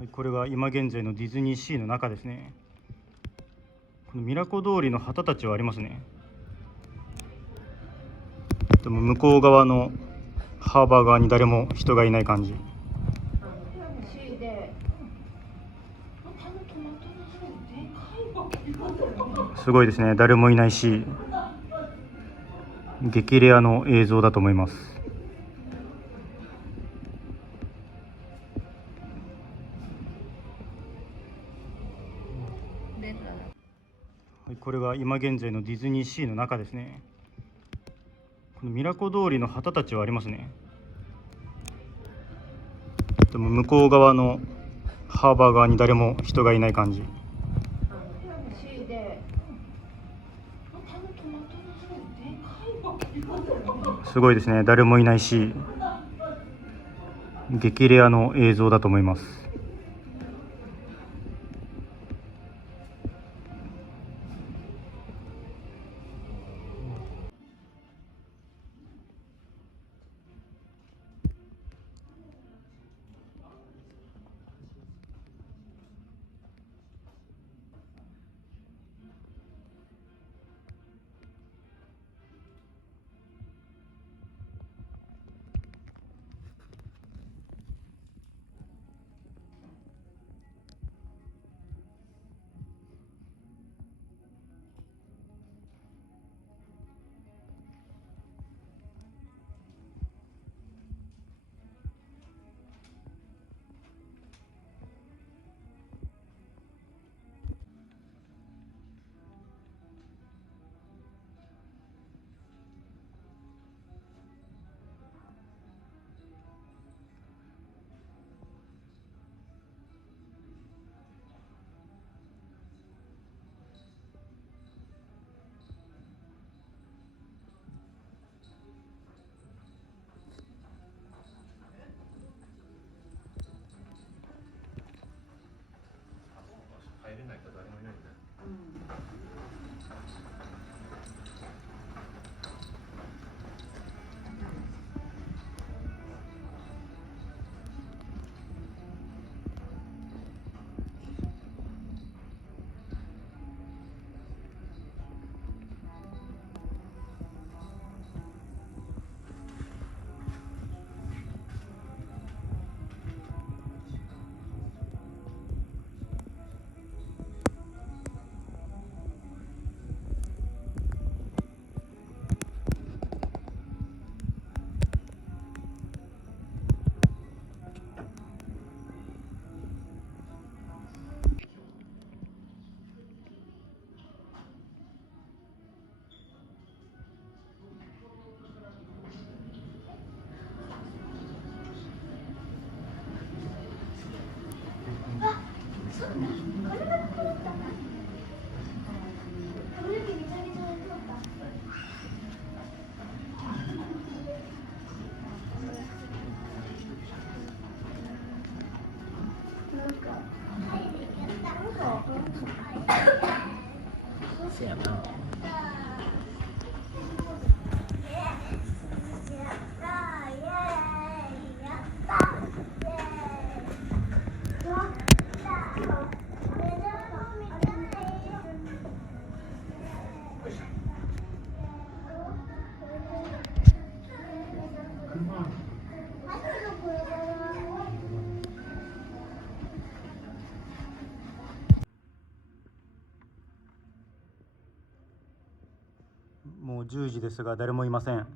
はい、これが今現在のディズニーシーの中ですね。このミラコ通りの旗たちはありますね。でも向こう側のハーバー側に誰も人がいない感じ。すごいですね。誰もいないし、激レアの映像だと思います。はい、これが今現在のディズニーシーの中ですね。このミラコ通りの旗たちはありますね。でも向こう側のハーバー側に誰も人がいない感じ。すごいですね。誰もいないし、激レアの映像だと思います。入れないと誰もいないんだ。せやな。もう10時ですが誰もいません。